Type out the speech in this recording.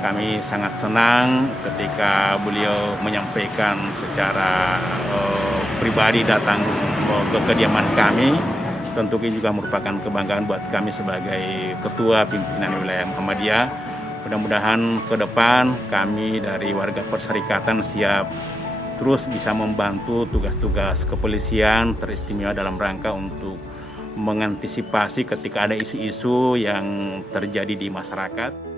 Kami sangat senang ketika beliau menyampaikan secara pribadi datang ke kediaman kami. Tentu ini juga merupakan kebanggaan buat kami sebagai Ketua Pimpinan Wilayah Muhammadiyah. Mudah-mudahan ke depan kami dari warga Perserikatan siap terus bisa membantu tugas-tugas kepolisian teristimewa dalam rangka untuk mengantisipasi ketika ada isu-isu yang terjadi di masyarakat.